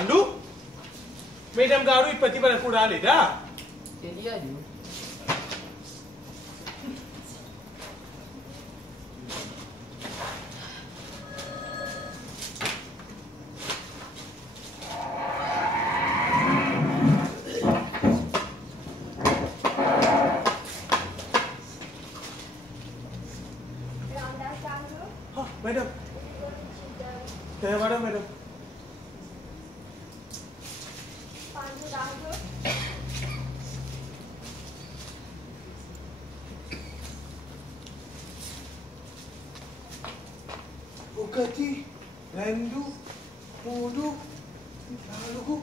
Pandu madam గారు ఇప్పటి వరకు రాలేదా? తెలియదు. మేడం దయవాడా మేడం. ఒకటి 2 3 4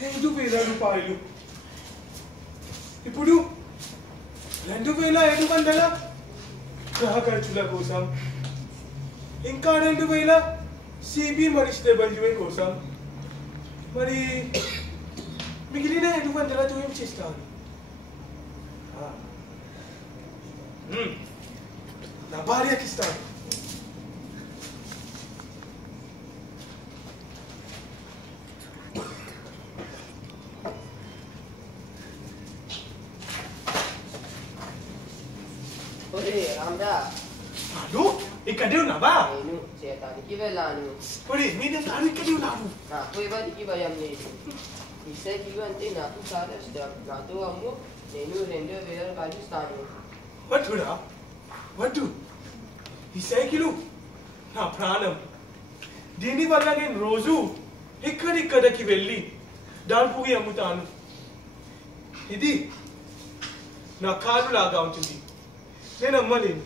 5,000 రూపాయలు. ఇప్పుడు 2,700 గృహ ఖర్చుల కోసం, ఇంకా 2,000 సిబి మరి స్టేబుల్ కోసం, మరి మిగిలిన 500తో ఏం చేస్తాను? నా భార్యకి ఇస్తాను. ఇక్కడే ఉన్నావా? నేను చేతానికి వెళ్ళాను. నేను ఇక్కడే ఉన్నాను. నాకు ఎవరికి భయం లేదు. ఈ సైకిల్ అంటే నాకు చాలా ఇష్టం. నాతో అమ్ము, నేను 2,000 రూపాయలు ఇస్తాను. వడ్డురా వడ్డు, ఈ సైకిలు నా ప్రాణం. దీనివల్ల నేను రోజు ఇక్కడిక్కడికి వెళ్ళి దాల్పుగి అమ్ముతాను. ఇది నా కారు లాగా ఉంటుంది, నేను అమ్మలేను.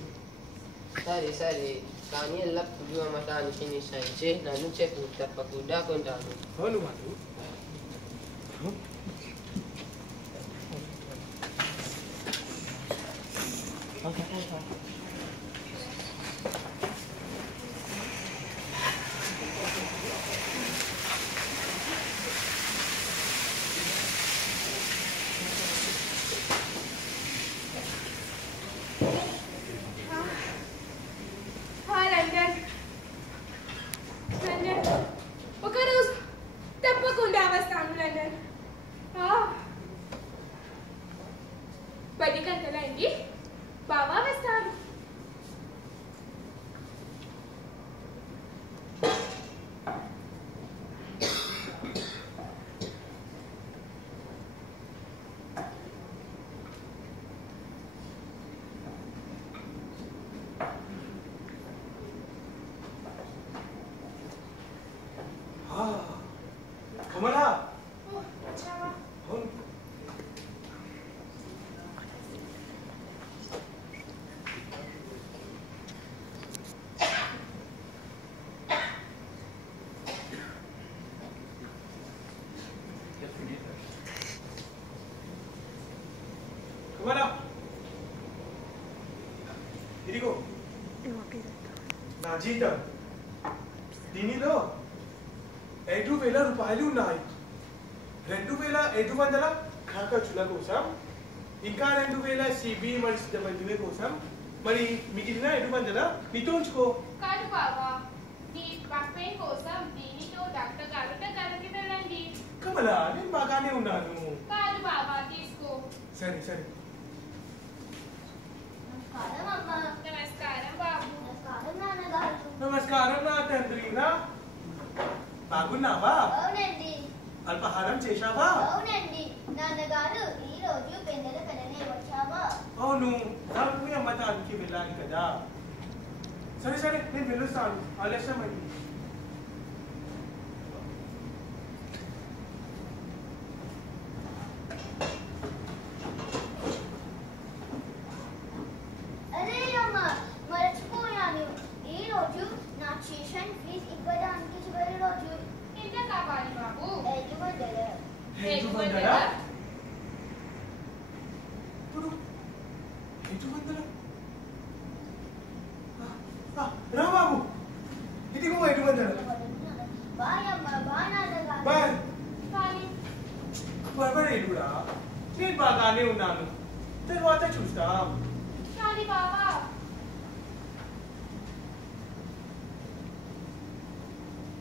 సరే సరే, కానీ ఎల్లప్పుడూ అమ్మటానికి నిశ్చయించే నన్ను చెప్పు, తప్పకుండా కొంటాను. అవును వాళ్ళు ఒకరోజు తప్పకుండా వస్తాను లండన్. 10 గంటలైంది, బావా వస్తాను. కమలా, కమలా ఇదిగో నా జీతం. దీనిలో 5,000 రూపాయలు ఉన్నాయి. 2,500 ఖర్చుల కోసం, ఇంకా 2,000 సిబి మరి డబ్ల్యూఏ కోసం, మరి మిగిలిన 500 నీతో ఉంచుకో. కాదు బావా, నీ పక్వే కోసం దీనితో డాక్టర్ గారు దగ్గరికి వెళ్ళండి. కమలా, నేను బాగానే ఉన్నాను. కాదు బావా, తీసుకో. సరే సరే. నమస్కారం బాబు. నమస్కారం నా తండ్రి. బాగున్నావా? అవునండి. అల్పాహారం చేశావా? అవునండి. నాన్నగారు ఈ రోజు పెద్దల కడనే వచ్చావా? అవును, నాకు అమ్మటానికి వెళ్ళాలి కదా. సరే సరే, నేను వెళ్ళొస్తాను, ఆలస్యమైంది. అరే అమ్మ, మర్చిపోయాను. ఈ రోజు నా ట్యూషన్ ఫీజు ఇవ్వడానికి చివరి రోజు. ఎంత కావాలి బాబు? 500. 500? ఇప్పుడు 500? రా బాబు, ఇదిగో 500. బాయ్ అమ్మ, బాయ్ నాన్నగారు. బాయ్. కానీ పర్వాలేదురా, నేను బాగానే ఉన్నాను. తర్వాత చూస్తాం. కానీ బావా, 500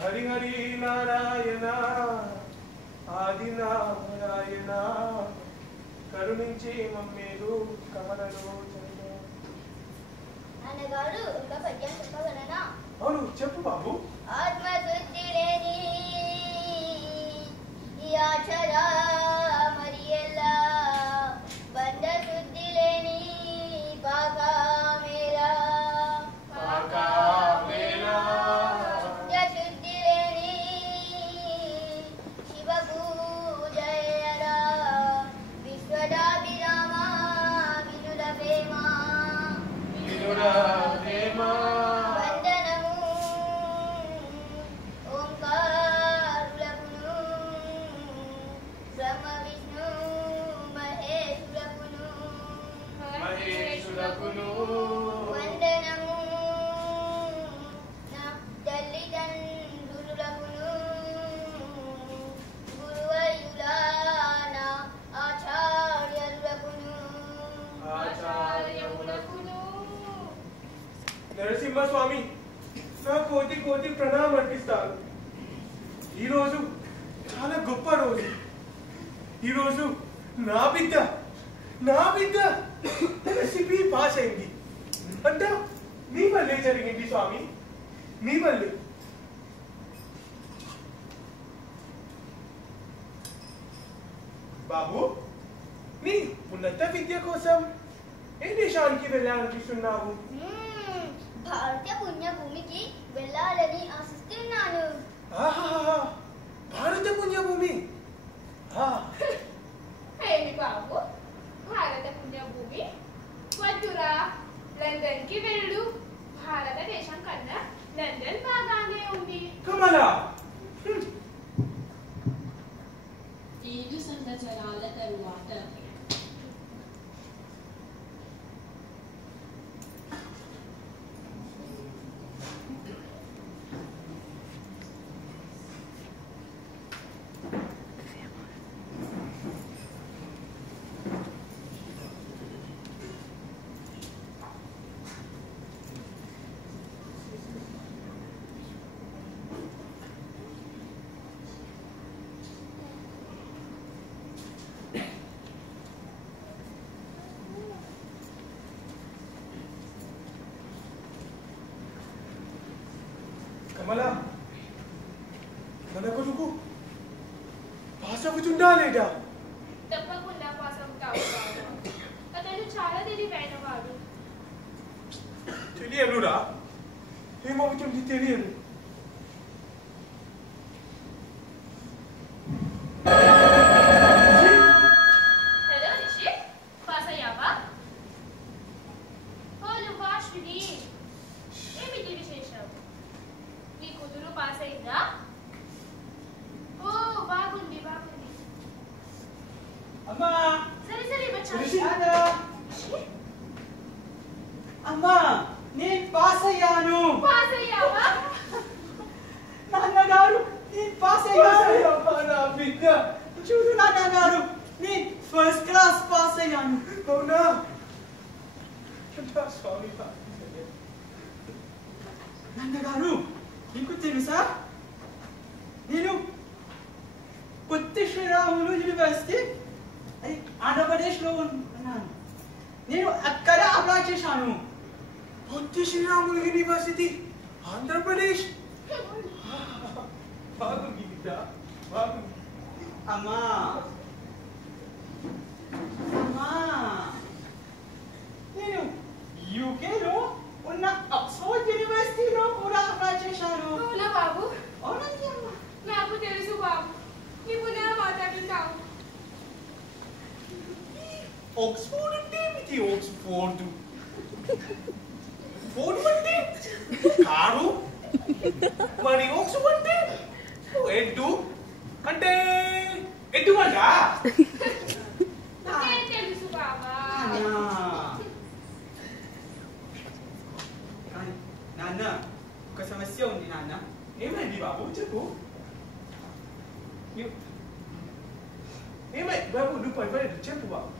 హరి హరి నారాయణ ఆది నారాయణ కరుణించి మమ్మేలు కమలలో అన్నగారు ఇంకా పద్యం చెప్పగలనా? అవును చెప్పు బాబు. ఆత్మశుద్ధి లేని ఆచరా మరియల్లా బండ శుద్ధి లేని బాగా మేరా శుద్ధి లేని శివ పూజయరా విశ్వదాభిరామ వినుల ప్రేమ వందనము ఓంకారులకును బ్రహ్మ విష్ణు మహేశులకును వందనము నా తల్లిదండ్రులకును గురువయులా నా ఆచార్యులకును నరసింహస్వామి నా కోటి కోటి ప్రణామం అర్పిస్తాను. ఈరోజు చాలా గొప్ప రోజు. ఈరోజు నా బిడ్డ సిపి పాస్ అయింది అంట. మీ వల్లే జరిగింది స్వామి, మీ వల్లే. బాబు నీ ఉన్నత విద్య కోసం ఏ దేశానికి వెళ్ళాలనిపిస్తున్నావు? భారత పుణ్యభూమికి వెళ్ళాలని ఆశిస్తున్నాను. భారత పుణ్యభూమి. ఏమి బాబు, భారత పుణ్యభూమి వద్దురా, లండన్ కి వెళ్ళు. భారతదేశం కన్నా లండన్ బాగానే ఉంది. కమలా 7 సంవత్సరాల తరువాత కమలా మన కొడుకు పాస్ అవుతుందా లేదా? తప్పకుండా పాస్ అవుతావు బాబు. అతను చాలా తెలివైన వాడు. తెలియనురా, ఏమవుతుంది తెలియదు. హలో రిషి, పాస్ అయ్యావా? ఓ నువ్వా అశ్విని, ఏమిటి విశేషం? నీ కూతురు పాస్ అయిందా? ఓ బాగుంది బాగుంది. అమ్మా సరే సరే బచ్చా. అమ్మా నేను పాస్ అయ్యాను. పాస్ అయ్యావా? నాన్నగారు నేను పాస్ అయ్యాను. నా బిడ్డ చూడు నాన్నగారు, నేను ఫస్ట్ క్లాస్ పాస్ అయ్యాను. అవునా? స్వామి నాన్నగారు మీకు తెలుసా, నేను పొట్టి శ్రీరాములు యూనివర్సిటీ ఆంధ్రప్రదేశ్లో ఉన్నాను. నేను అక్కడ అప్లై చేశాను. పొట్టి శ్రీరాములు యూనివర్సిటీ ఆంధ్రప్రదేశ్. బాగుంది బిడ్డ, బాగుంది. అమ్మా అమ్మా నేను యూకేలో ఉన్న ఆక్స్ఫోర్డ్ యూనివర్సిటీలో కూడా అప్లై చేశాను. అవునా బాబు? అవునండి అమ్మా. నాకు తెలుసు బాబు, నీవు నా మాట్లాడుతావు. ఆక్స్ఫోర్డ్ అంటే ఏమిటి? ఆక్స్ఫోర్డ్ ఫోర్డ్ అంటే కారు, మరి ఆక్స్ఫోర్డ్ అంటే ఎడ్డు అంటే ఎటువంటి తెలుసు బాబా. నాన్న ఒక సమస్య ఉంది నాన్న. ఏమైంది బాబు చెప్పు. ఏమైంది బాబు, నువ్వు పర్వాలేదు చెప్పు బాబు.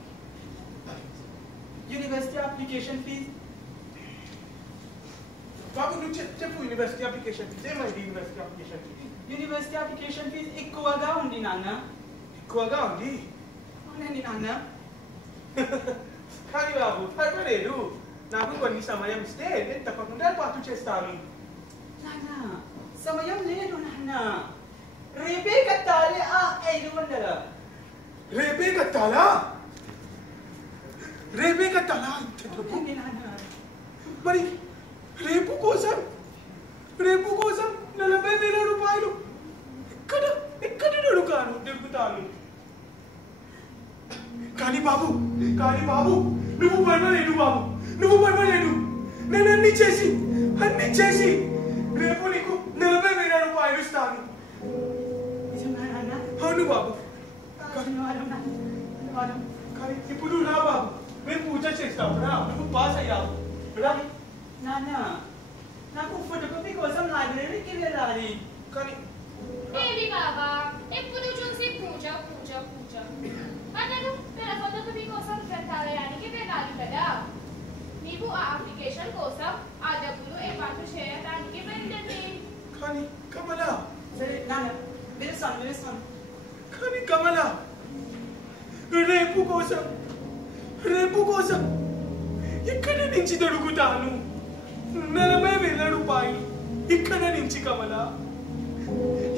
యూనివర్సిటీ అప్లికేషన్ ఫీజు బాబు నువ్వు చెప్పు యూనివర్సిటీ అప్లికేషన్ ఫీజు ఏమైంది university application fee university application fee ఎక్కువగా ఉంది నాన్న. ఎక్కువగా ఉంది అవునండి నాన్న. కానీ బాబు పర్వాలేదు, నాకు కొన్ని సమయం ఇస్తే నేను తప్పకుండా పాటు చేస్తాను. నాన్న సమయం లేదు నాన్న, రేపే కట్టాలి ఆ 500. రేపే కట్టాలా? రేపే కట్టాలా? అవునండి నాన్న. మరి రేపు కోసం 40,000 రూపాయలు ఎక్కడ దొరుకుతాను? కానీ బాబు నువ్వు పర్వాలేదు బాబు, నువ్వు పర్వాలేదు. నేను అన్ని చేసి రేపు నీకు 40,000 రూపాయలు ఇస్తాను. నిజంగా నాన్న? అవును బాబు. ధన్యవాదం నాన్న, ధన్యవాదం. కానీ ఇప్పుడు రా బాబు, మేము పూజ చేస్తాము. రా, నువ్వు పాస్ అయ్యావు. రా. నాన్న నాకు ఫోటోకాపీ కోసం లైబ్రరీకి వెళ్ళాలి. కానీ ఏది బాబా ఎప్పుడు చూసి పూజ అతను తన ఫోటోకాపీ కోసం గ్రంథాలయానికి వెళ్ళాలి కదా. నీవు ఆ అప్లికేషన్ కోసం ఆ డబ్బులు ఏర్పాటు చేయడానికి వెళ్ళండి. కానీ కమల, సరే నాన్న, వెలుస్తాను. కానీ కమల, రేపు కోసం ఎక్కడి నుంచి దొరుకుతాను 40,000 రూపాయలు? ఇక్కడ నుంచి కమల,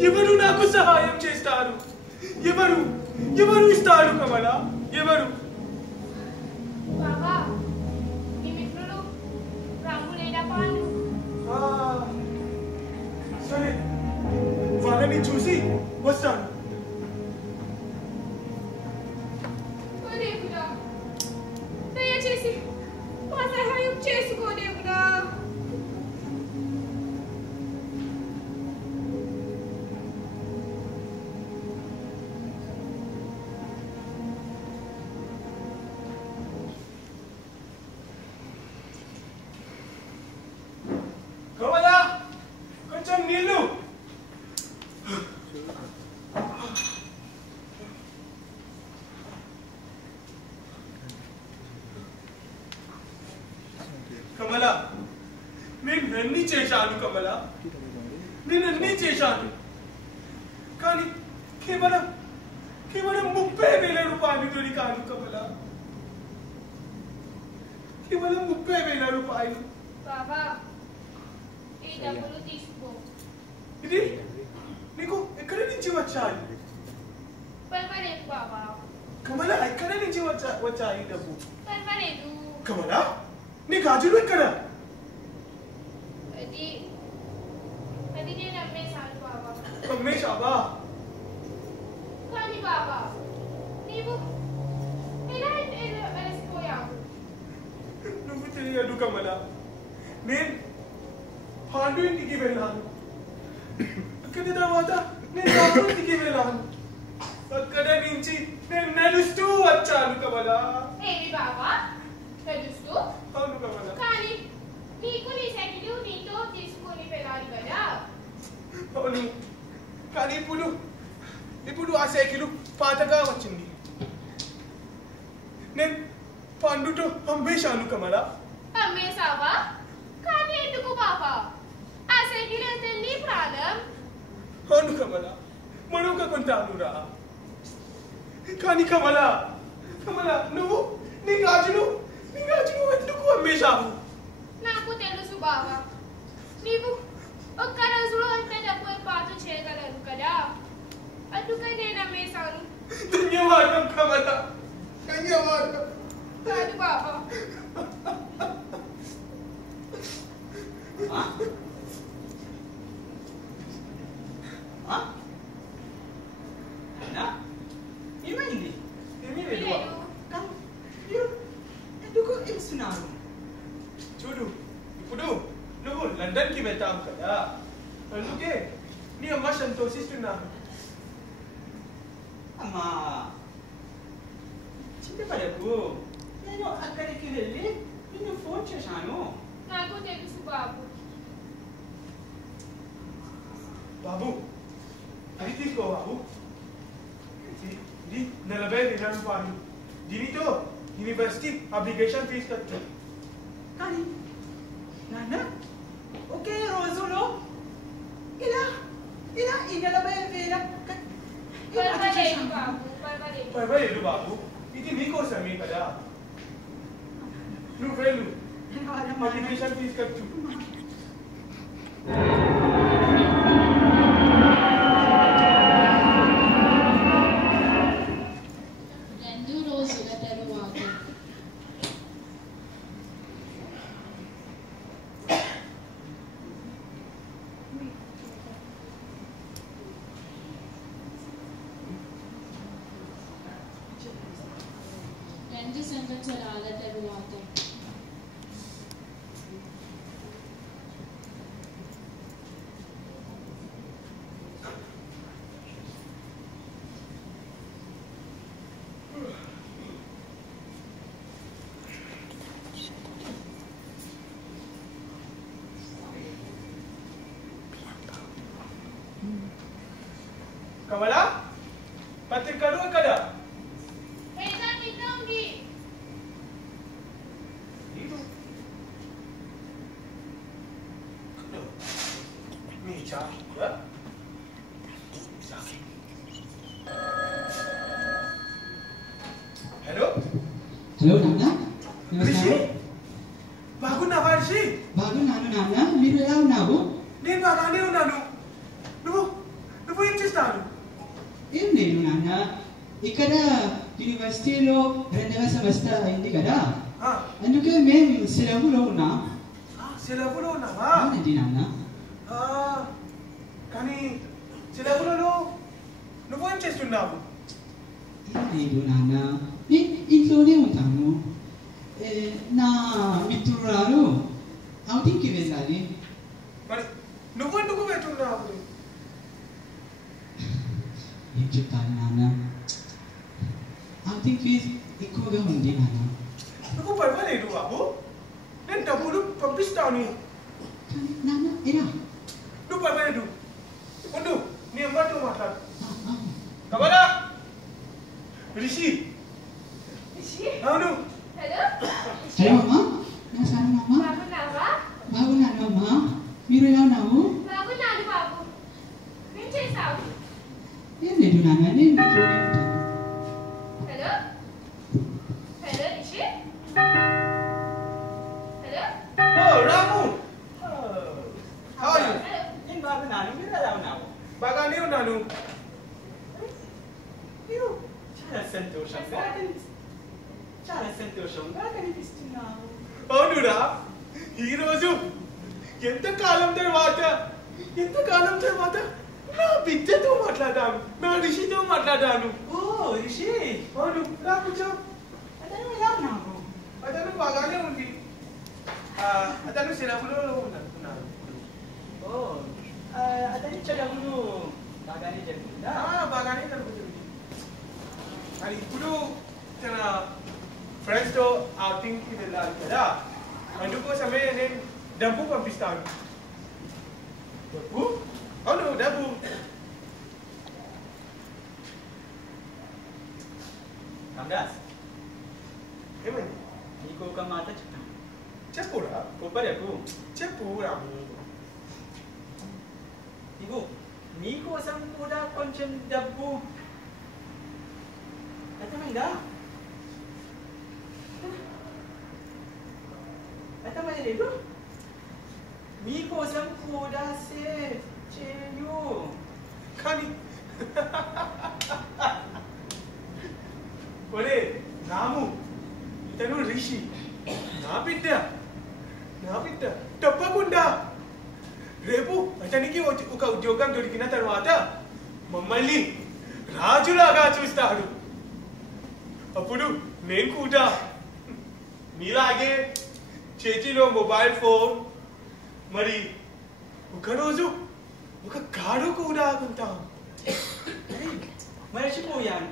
ఎవరు నాకు సహాయం చేస్తారు? ఎవరు ఇస్తారు కమల? ఎవరు? బాబా మీ మిత్రులు రాము లేదా పాండు? సరే, వాళ్ళని చూసి వస్తాను. దేవుడా దయచేసి మా సహాయం చేసుకో దేవుడా. కమల, కొంచెం నీళ్ళు. కమల, నేను అన్ని చేశాను కమల, కానీ కేవలం 30,000 రూపాయలు దొరికాను కమల. కేవలం 30,000 రూపాయలు. బాబా ఈ డబ్బులు తీసుకో. ఇది నీకు ఎక్కడి నుంచి వచ్చాయి? పర్వాలేదు బాబా. కమల, ఎక్కడి నుంచి వచ్చాయి డబ్బు? పర్వాలేదు. కమల, నీ గాజులు ఎక్కడ? అది నేను అమ్మేశాను బాబా. అమ్మేశావా? కానీ బాబా నీవు ఎలా అలసిపోయావు? నువ్వు తెలియదు కమల, నేను పాండు ఇంటికి వెళ్ళాను. అక్కడి తర్వాత నేను రాము ఇంటికి వెళ్ళాను. అక్కడ నుంచి నేను నడుస్తూ వచ్చాను కమల. ఏమి బాబా తెలుస్తూ? అవును కమల. కానీ నీకు నీ సైకిల్ నీతో తీసుకొని వెళ్ళాలి కదా. అవును, కానీ ఇప్పుడు ఆ సైకిల్ పాతగా వచ్చింది. నేను పాండుతో అమ్మేశాను కమల. అమ్మేశావా? కానీ ఎందుకు బాబా? ఆ సైకిల్ అయితే నీ ప్రాణం. అవును కమల, మరొక కొంటాను రా. కానీ కమల, నువ్వు నీ గాజులు ఎందుకు అమ్మేశావు? నాకు తెలుసు బాబా, నీవు ఒక్క రోజులో అంత డబ్బు ఏర్పాటు చేయగలరు కదా, అందుకని నేను అమ్మేశాను. ధన్యవాదం కమల, ధన్యవాదం. కాదు బాబా. ఏమైంది? ఏమీ లేదు. లేదు. మీరు ఎందుకు ఇస్తున్నారు? చూడు, ఇప్పుడు నువ్వు లండన్ కి వెళ్తావు కదా, అందుకే నీ అమ్మ సంతోషిస్తున్నాను. అమ్మా చింతపడకు, నేను అక్కడికి వెళ్ళి నిన్ను ఫోన్ చేశాను. నాకు తెలుసు బాబు. బాబు, అది తీసుకో బాబు. ఇది 40,000 రూపాయలు. దీనితో యూనివర్సిటీ అప్లికేషన్ ఫీజు కట్టు. కానీ నాన్న పర్వాలేదు బాబు, ఇది నీకోసమే కదా. నువ్వు వెళ్ళు, అప్లికేషన్ తీసుకొచ్చు. సంవత్సరాల తరువాత కమలా, పత్రికలు ఎక్కడ? హలో హలో నాన్న, రిషి, బాగున్నావా రిషి? బాగున్నాను నాన్న, మీరు ఎలా ఉన్నావు? నేను బాగానే ఉన్నాను. నువ్వు ఏం చేస్తాను? ఏం లేదు నాన్న, ఇక్కడ యూనివర్సిటీలో 2వ సెమిస్టర్ అయింది కదా, అందుకే మేము సెలవులో ఉన్నాం. సెలవులో ఉన్నావా? అవునండి నాన్న. కానీ సెలవులలో నువ్వేం చేస్తున్నావు? ఏం లేదు నాన్న, నేను ఇంట్లోనే ఉంటాను. నా మిత్రురాలు ఔటింగ్కి వెళ్ళాలి. మరి నువ్వెందుకు వెళ్తున్నావు? ఏం చెప్తాను నాన్న, ఔటింగ్ ఫీజు ఎక్కువగా ఉంది నాన్న. నువ్వు పర్వాలేదు బాబు, నేను డబ్బులు పంపిస్తాను. నాన్న ఎలా? నువ్వు పర్వాలేదు, ఉండు, నీ అమ్మతో మాట్లాడు. కమలా, రిషి. అవును. హలో హలో అమ్మా, నమస్కారం అమ్మా. బాగున్నావా? బాగున్నాను అమ్మా, మీరు ఎలా ఉన్నావు? బాగున్నాను బాబు. ఏం చేసావు? ఏం లేదు నాన్న, నేను ఇంట్లోనే ఉంటాను. Hello hello Rishi. హలో రాము, నేను బాగున్నాను, మీరు ఎలా ఉన్నావు? బాగానే ఉన్నాను. మీరు చాలా సంతోషంగా కనిపిస్తున్నావు. అవునురా, ఈరోజు ఎంతకాలం తర్వాత నా బిడ్డతో మాట్లాడాను, నా రిషితో మాట్లాడాను. ఓ రిషి, అవును, రా కూర్చో. అతను ఎలా ఉన్నావు? అతను బాగానే ఉంది. అతను సెలవులో ఉన్నట్టున్నాడు. ఓ అతని చదువులు బాగానే జరుగుతుందా? బాగానే జరుగుతుంది. మరి ఇప్పుడు తన ఫ్రెండ్స్తో ఔటింగ్కి వెళ్ళాలి కదా, అందుకోసమే నేను డబ్బు పంపిస్తాను. డబ్బు? అవును, డబ్బు. రామదాస్, ఏమైంది? నీకు ఒక మాట చెప్తాను. చెప్పురా. కొబ్బరకు చెప్పు రాము. ఇగో నీకోసం కూడా కొంచెం డబ్బు. అర్థమైందా? అర్థమయ్యలేదు? మీకోసం కూడా సేవ్ చేయు. కానీ ఒరే రాము, ఇతను రిషి, నా బిడ్డ తప్పకుండా రేపు అతనికి ఒక ఉద్యోగం దొరికిన తర్వాత మమ్మల్ని రాజులాగా చూస్తాడు. అప్పుడు నేను కూడా మీలాగే చేతిలో మొబైల్ ఫోన్, మరి ఒకరోజు ఒక కారు కూడా కొంటాం. మర్చిపోయాను,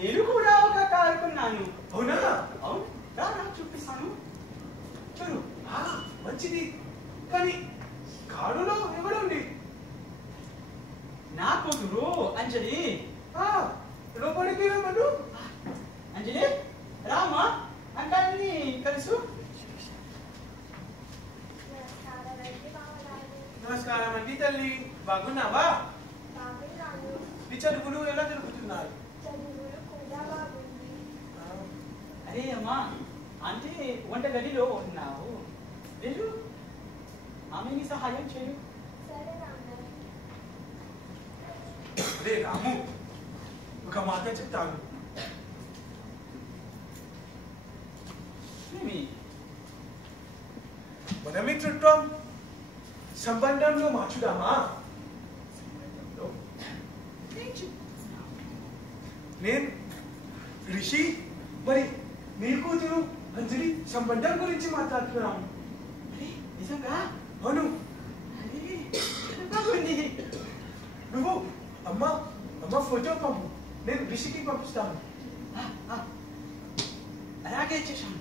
నేను కూడా ఒక కారు కొన్నాను. అవునా? అవును, రా చూపిస్తాను. చలు, మంచిది. కానీ కారులో ఎవరుంది? నా కూతురు అంజలి. లోపలికి రమ్మను. అంజలి, రామా, అంటాన్ని కలుసు. నమస్కారం అండి తల్లి, బాగున్నావా? బాగున్నాను. నీ చదువులు ఎలా జరుగుతున్నారు? చదువులు అరే అమ్మా అంటే వంటగదిలో ఉన్నావు వెళ్ళు ఆమెని సహాయం చేయు సరే నాన్న. అరే రాము ఒక మాట చెప్తాను. ఏమి మన మిత్రత్వం సంబంధంలో మార్చుదామా? నేను రిషి మరి నీ కూతురు అంజలి సంబంధం గురించి మాట్లాడుతున్నాను. నిజంగా అవును. బాగుంది. నువ్వు అమ్మ ఫోటో పంపు, నేను రిషికి పంపిస్తాను. అలాగే చేశాను.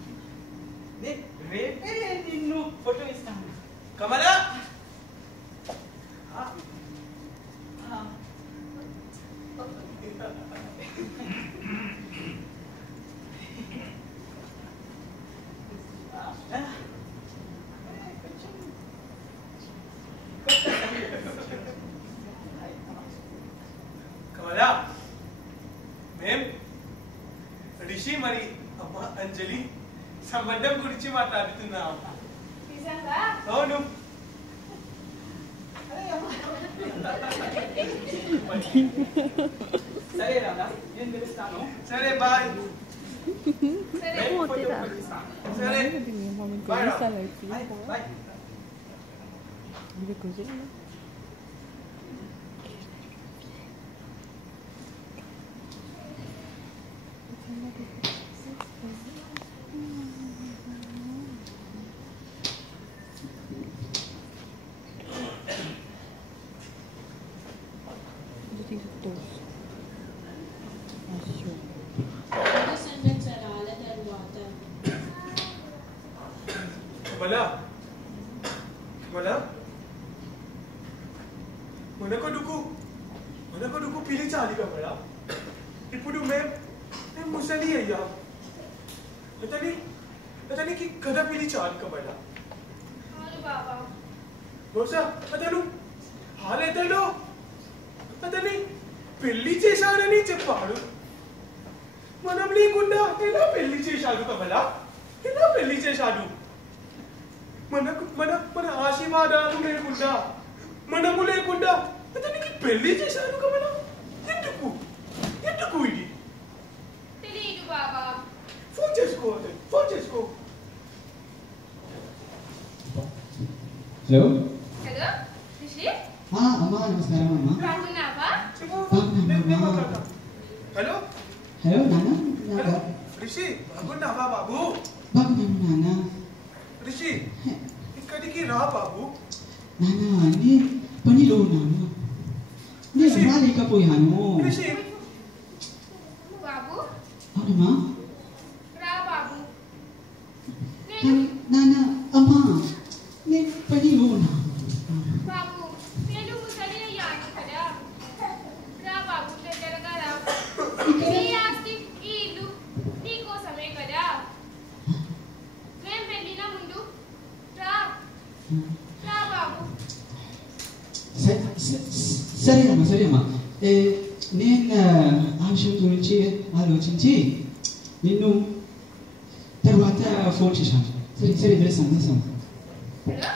నేను రేపే నిన్ను ఫోటో ఇస్తాను. కమలా కమలా మేం రిషి మరి అమ్మ అంజలి సంబంధం గురించి మాట్లాడుతున్నాం. నిజంగా అవును. సరే రాదా నేను పిలుస్తాను. సరే బాయ్. సరే రేపు ఫోటో పంపిస్తాను. సరే బాయ్ రా. Bye bye. ఐదు సంవత్సరాల తరువాత కమలా మన కొడుకు పిలిచాలి కమలా. ఇప్పుడు మేము ముసలి అయ్యా. అతనికి కథ పిలిచాలి కమలా. అవును బాబా. బహుశా అతని పెళ్లి చేశాడని చెప్పాడు. మనం లేకుండా ఎలా పెళ్లి చేశాడు కమలా? ఎలా పెళ్లి చేశాడు? మన ఆశీర్వాదాలు లేకుండా, మనము లేకుండా అతనికి పెళ్లి చేశాడు కమలా. ఎందుకు ఇది? తెలియదు బాబా. ఫోన్ చేసుకో. హలో హలో రిషి, అమ్మా నమస్కారం అమ్మా. బాగున్నావా? హలో హలో నాన్న. రిషి, బాగున్నావా బాబు? బాగున్నాను నాన్న. రిషి, ఇక్కడికి రా బాబు. నాన్న నేను పనిలో ఉన్నాను, నేను రాలేకపోయాను. రిషి, బాబు అవునమ్మా. రా బాబు. నేను నాన్న అమ్మా నేను పనిలో ఉన్నాను. బాబు నేను ముసలి అయ్యాను కదా. రా బాబు, దగ్గరగా రా. ఈ ఆస్తి, ఈ ఇల్లు నీ కోసమే కదా. మేము వెళ్ళిన ముందు రా బాబు. సరే అమ్మా. నేను ఆ విషయం గురించి ఆలోచించి నిన్ను తర్వాత ఫోన్ చేశాను. సరే వేస్తాను. హలో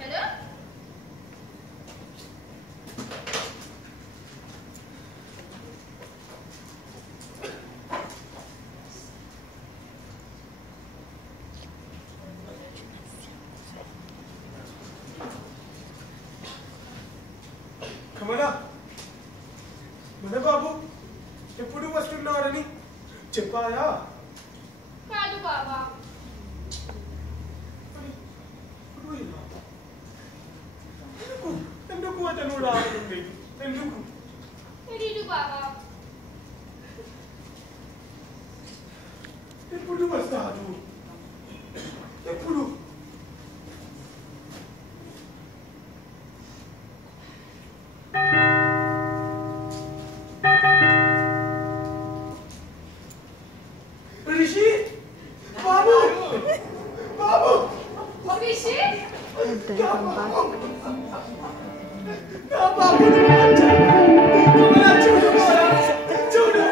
హలో కమలా, మన బాబు ఎప్పుడు వస్తున్నాడని చెప్పాయా? కాదు బాబా. ఎందుకు అతను రావడం లేదు? ఎందుకు? తెలీదు బాబా. ఎప్పుడు వస్తాడు? ఎప్పుడు? రిషి, బాబు రిషి, చూడు.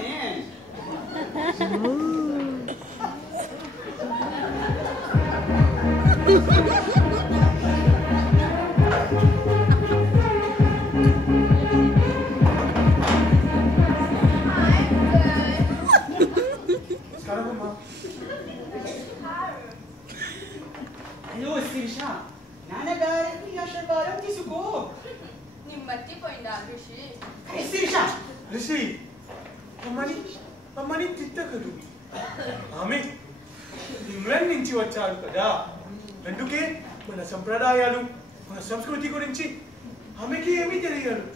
man. Sekarang apa? Ayo, Sirsha. నాన్నగారు ఈ ఆశీర్వాదం తీసుకో. నీ మర్చిపోయిందా ఋషి? Hey, Sirsha. రిషి అమ్మని తిట్టకదు. ఆమె ఇంగ్లాండ్ నుంచి వచ్చారు కదా, అందుకే మన సంప్రదాయాలు మన సంస్కృతి గురించి ఆమెకి ఏమీ తెలియదు.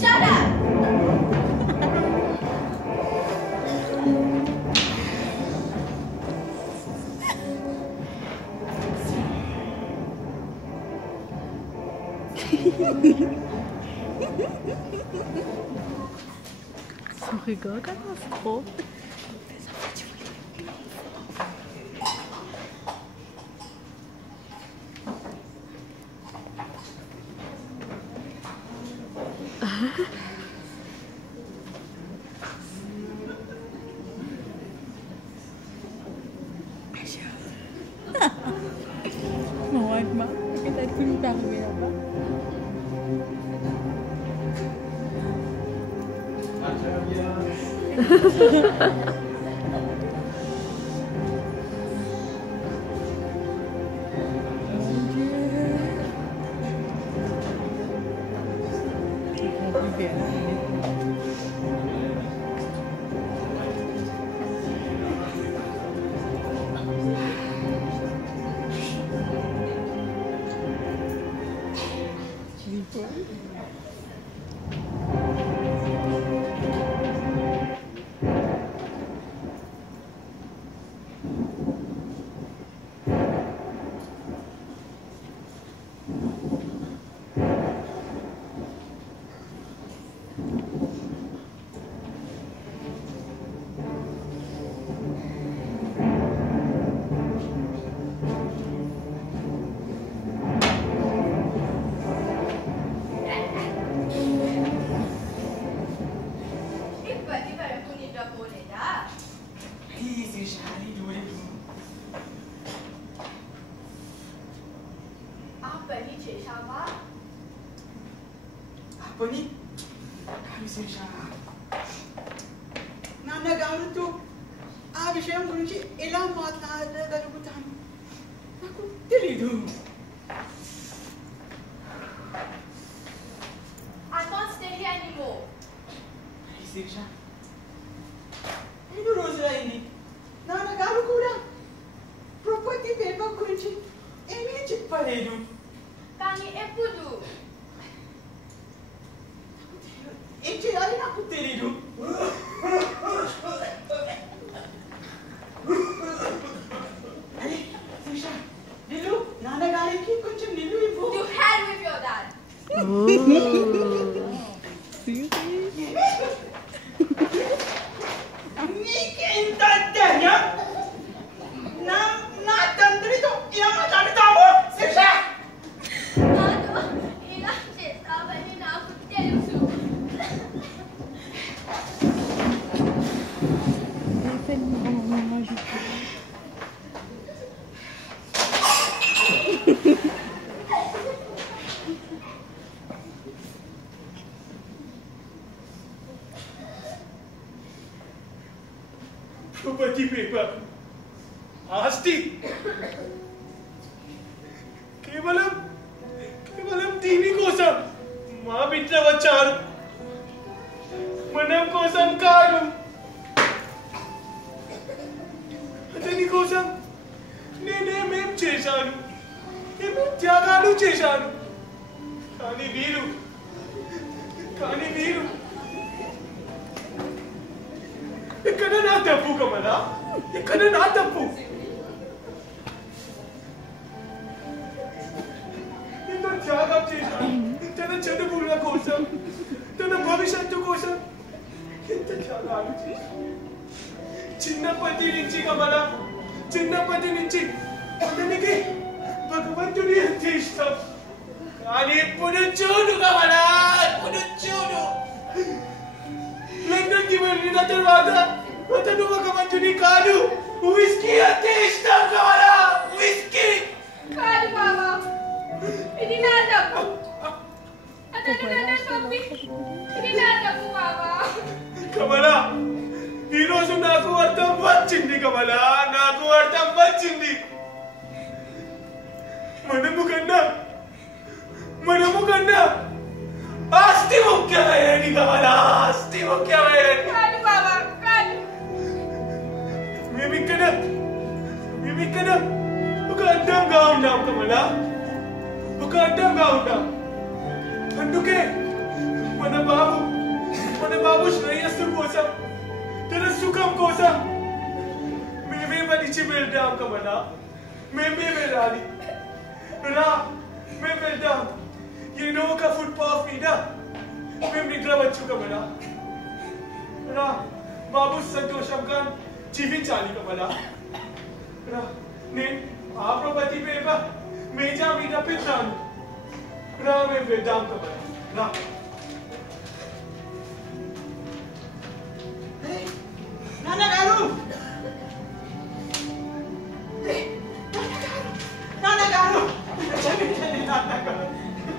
Shut up! So rigole catastrophe. Non, avec moi, peut-être que nous arriver là-bas. Poni, kami Sirsha. నాన్నగారితో ఆ విషయం గురించి ఎలా మాట్లాడగలుగుతాను నాకు తెలీదు. I can't stay here anymore. Sirsha, 5 రోజులైంది. నాన్నగారు కూడా ప్రాపర్టీ పేపర్ గురించి ఏమీ చెప్పలేదు. కానీ ఎప్పుడు? ఏం చేయాలి నాకు తెలీదు. అరే Sirsha, నీళ్ళు నాన్నగారికి కొంచెం నీళ్ళు ఇవ్వు. To hell with your dad. నీకెంత ధైర్యం? నా తండ్రితో ఇలా మాట్లాడుతావు Sirsha? కాదు, ఇలా చేస్తావని నాకు తెలుసు. Property paper. ఆస్తి కేవలం దీనికోసం మా బిడ్డ వచ్చారు, మనం కోసం కాదు. అతని కోసం నేనేమేం చేశాను, ఏమేం త్యాగాలు చేశాను. కానీ వీరు ఇక్కడ నా తప్పు కమలా, ఇక్కడ నా తప్పు. చేశాను తన చదువుల కోసం తన భవిష్యత్తు కోసం ఎంత త్యాగాలు చేశాను చిన్నప్పటి నుంచి కమల చిన్నప్పటి నుంచి అతనికి భగవంతుడి అంటే ఇష్టం కానీ ఇప్పుడు చూడు కమల ఇప్పుడు చూడు లండన్కి వెళ్ళిన తర్వాత అతను భగవంతుడి కాదు విస్కీ అంటే ఇష్టం కమల విస్కీ కాదు బాబా ఇది నా తప్పు అతను నన్ను పంపి ఇది నా తప్పు బాబా కమల ఈరోజు నాకు అర్థం వచ్చింది కమల నాకు అర్థం వచ్చింది మనము కన్నా ఆస్తి ముఖ్యమైనది కమల ఆస్తి ముఖ్యమైనది కాదు బాబా కాదు మేమిక్కడ ఒక అడ్డంగా ఉన్నాం కమల ఒక అడ్డంగా ఉన్నాం అందుకే మన బాబు శ్రేయస్సు కోసం తన సుఖం కోసం మేమే మనిషి వెళ్దాం కమల మేమే వెళ్ళాలి రా మేము వెళ్దాం ఏదో ఒక ఫుట్పాత్ మీద మేము నిద్రవచ్చు కమల రా బాబు సంతోషంగా జీవించాలి కమల రా నేను ఆ ప్రపతి పేప మేజా మీద పెట్టాను రా మేము వెళ్దాం కమల రా నాన్నగారు క్షమించండి నాన్నగారు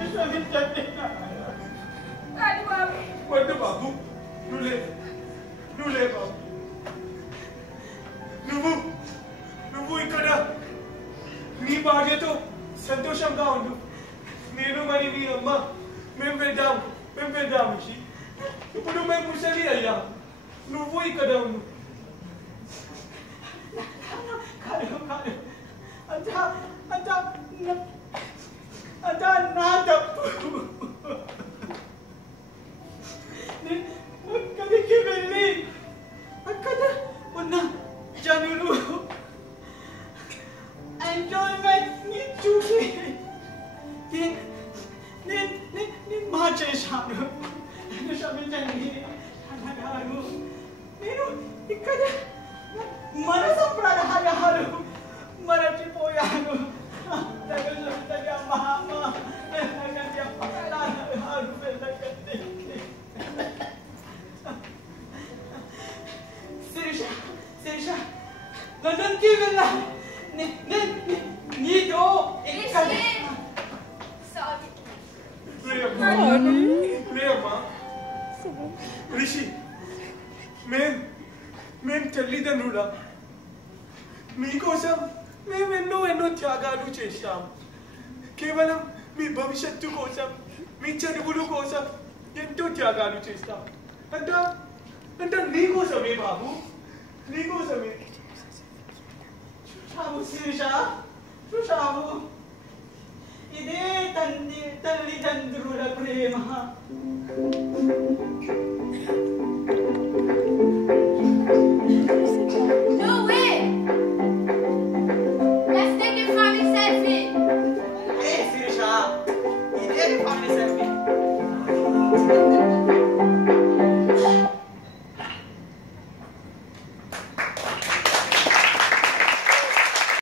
క్షమించండి కాదు బాబు వద్దు బాబు నువ్వులే బాబు నువ్వు ఇక్కడ నీ భార్యతో సంతోషంగా ఉండు నేను మరి నీ అమ్మ మేము వెళ్దాం ఋషి ఇప్పుడు మేము ముసలి అయ్యా నువ్వు ఇక్కడ ఉండు అంతా నా తప్పు అక్కడికి వెళ్ళి అక్కడ ఉన్న జనులు ఎంజాయ్మెంట్ ని చూసి నేను మార్చేశాను క్షమించండి అన్నగారు నేను ఇక్కడ మన సంప్రదాయాలు మరచిపోయాను శిరీష లండన్కి వెళ్ళా నీతో ఇక్కడ ఋషి మేం తల్లిదండ్రులా మీకోసం మేము ఎన్నో త్యాగాలు చేశాం కేవలం మీ భవిష్యత్తు కోసం మీ చదువుల కోసం ఎంతో త్యాగాలు చేస్తాం అంటే నీకోసమే బాబు నీకోసమే చూశావు శిరీష చూశావు ఇదే తల్లిదండ్రుల ప్రేమ No way! Let's take a family selfie! Hey Sirisha, ఇదే family selfie.